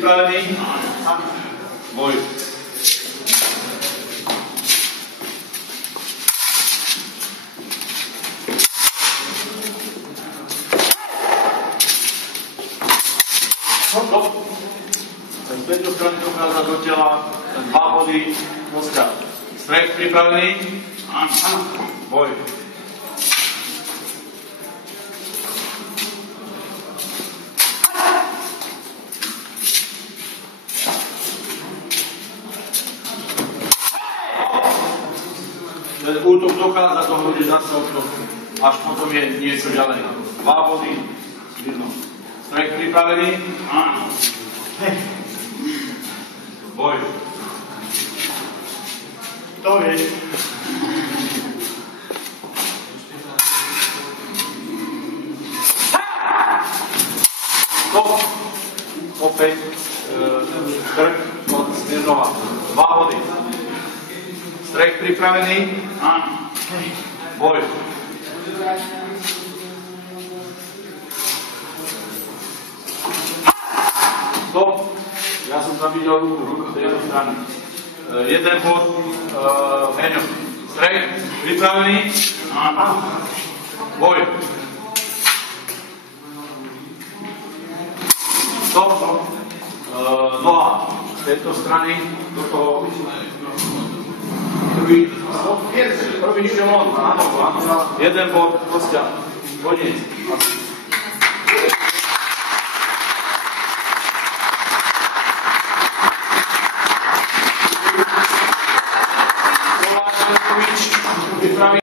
pripravený? Boj. Z tejto strany dokázať do tela 2 body mozga. Strech pripravený? Áno. Boj. Ten útok dochádza dohodiť zase okno. Až potom je niečo ďalej. 2 body. Strech pripravený? Áno. Boj. To vieš. Stop. Opäť. Krk od Smirnova. 2 body. Strech pripravený? Áno. Boj. Stop. Ja som tam videl ruku z jednej strany. Jeden bod, Heňo. Strech, pripravený? Áno. Boj. Stop. Noha. Z tejto strany do toho. Prvý šelón. Áno. Jeden bod, kosťa. Koniec.